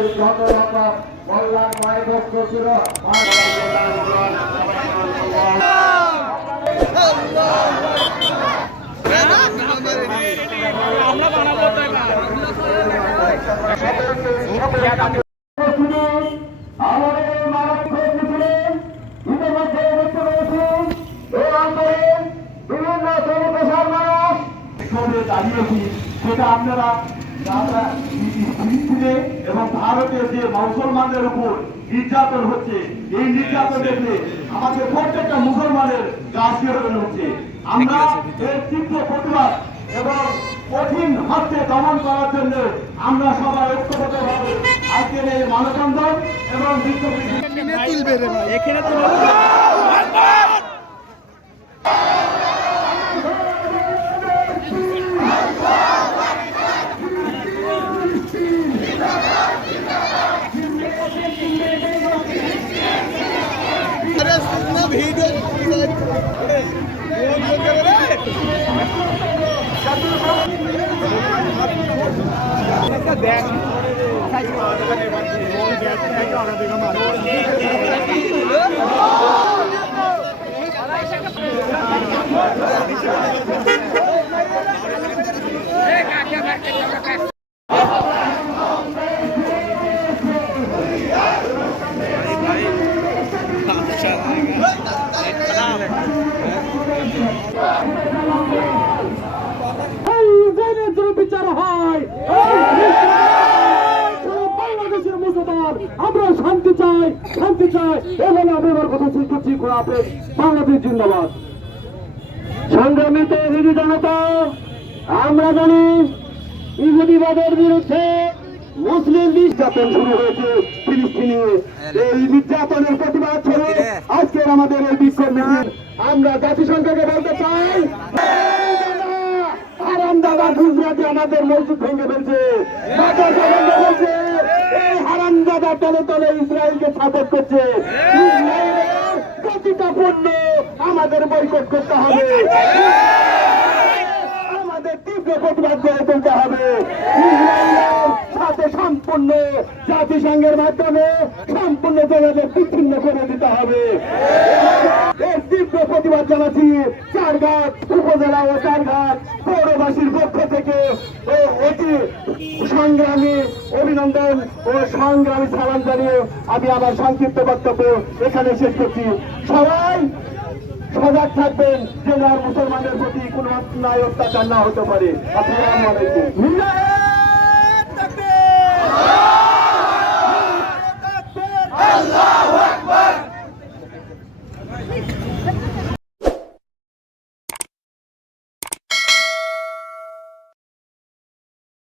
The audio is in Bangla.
আমাদের যত রকম কল্যাণময় বস্তু ছিল আমাদের মানব ইতিমধ্যে দেখতে পেয়েছি এই অঞ্চলে বিভিন্ন শ্রেণি পেশার মানুষ দাঁড়িয়েছি সেটা আপনারা আমরা এবং ভারতের যে মুসলমানদের উপর নির্যাতন হচ্ছে এই নির্যাতন দেখে আমাদের প্রত্যেকটা মুসলমানের গা শিহরণ হচ্ছে। আমরা এর তীব্র প্রতিবাদ এবং কঠিন হস্তে দমন করার জন্য আমরা সবাই ঐক্যবদ্ধ হবে আজকের এই মানববন্ধন এবং বিক্ষোভ দেখ বিচার হয় বাংলাদেশের মুসলমান আমরা শান্তি চাই শান্তি চাই আমি আমার কথা শেষ করছি আপনি বাংলাদেশ জিন্দাবাদ সংগ্রামিত হিন্দু জনতা আমরা জানি ইহুদিবাদের বিরুদ্ধে মুসলিম নির্যাতন শুরু হয়েছে ফিলিস্তিনে এই নির্যাতনের প্রতিবাদ ছিল আজকের আমাদের এই বিক্ষোভ মিছিল আমরা জাতিসংঘকে বলতে চাই। হারাম দাদা গুজরাটি আমাদের মসজিদ ভেঙে ফেলছে। এই হারাম দাদা তলে তলে ইসরায়েলকে সাপোর্ট করছে। প্রতিটা পণ্য আমাদের বয়কট করতে হবে। আমাদের তীব্র প্রতিবাদ করে তুলতে হবে। ইসরায়েলের সাথে সম্পূর্ণ জাতিসংঘের মাধ্যমে সম্পূর্ণ যোগাযোগ বিচ্ছিন্ন করে দিতে হবে। এর তীব্র প্রতিবাদ জানাচ্ছি চারঘাট উপজেলা ও চারঘাট পৌরবাসীর পক্ষ থেকে। ও অতি সংগ্রামী অভিনন্দন ও সংগ্রামী সালাম জানিয়ে আমি আমার সংক্ষিপ্ত বক্তব্য এখানে শেষ করছি। সবাই সজাগ থাকবেন আর মুসলমানের প্রতি কোনো অন্যায়, অত্যাচার না হতে পারে। আসসালামু আলাইকুম।